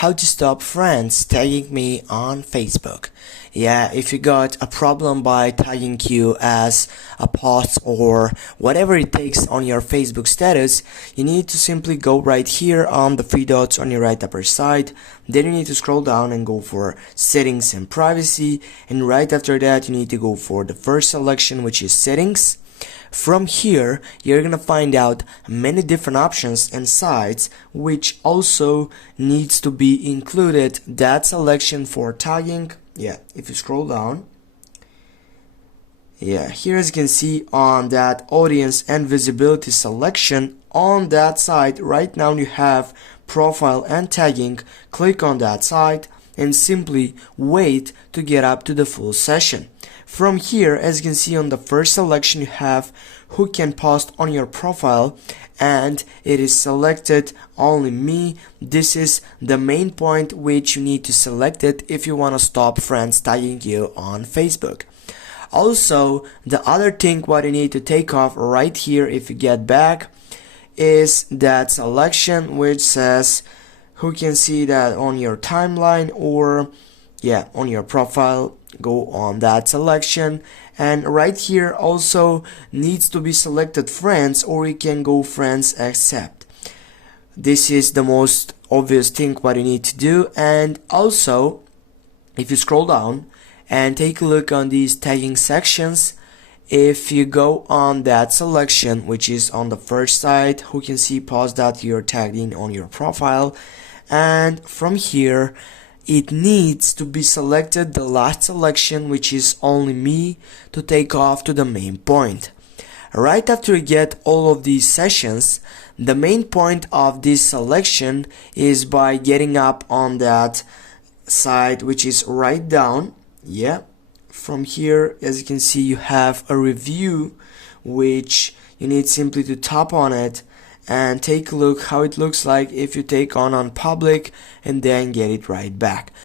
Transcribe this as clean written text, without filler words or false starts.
how to stop friends tagging me on Facebook. Yeah, if you got a problem by tagging you as a post or whatever it takes on your Facebook status, you need to simply go right here on the three dots on your right upper side. Then you need to scroll down and go for settings and privacy, and right after that you need to go for the first selection, which is settings. From here, you're gonna find out many different options and sites which also needs to be included that selection for tagging. Yeah, if you scroll down, yeah, here as you can see on that audience and visibility selection on that site, right now you have profile and tagging. Click on that site and simply wait to get up to the full session. From here, as you can see on the first selection, you have who can post on your profile, and it is selected only me. This is the main point which you need to select it if you want to stop friends tagging you on Facebook. Also, the other thing what you need to take off right here if you get back is that selection which says who can see that on your timeline or on your profile. Go on that selection, and right here also needs to be selected friends, or you can go friends accept. This is the most obvious thing what you need to do. And also, if you scroll down and take a look on these tagging sections, if you go on that selection which is on the first side, who can see post that you're tagged in on your profile, and from here it needs to be selected the last selection, which is only me, to take off to the main point. Right after you get all of these sessions, the main point of this selection is by getting up on that side which is right down. From here, as you can see, you have a review which you need simply to tap on it and take a look how it looks like if you take on public and then get it right back.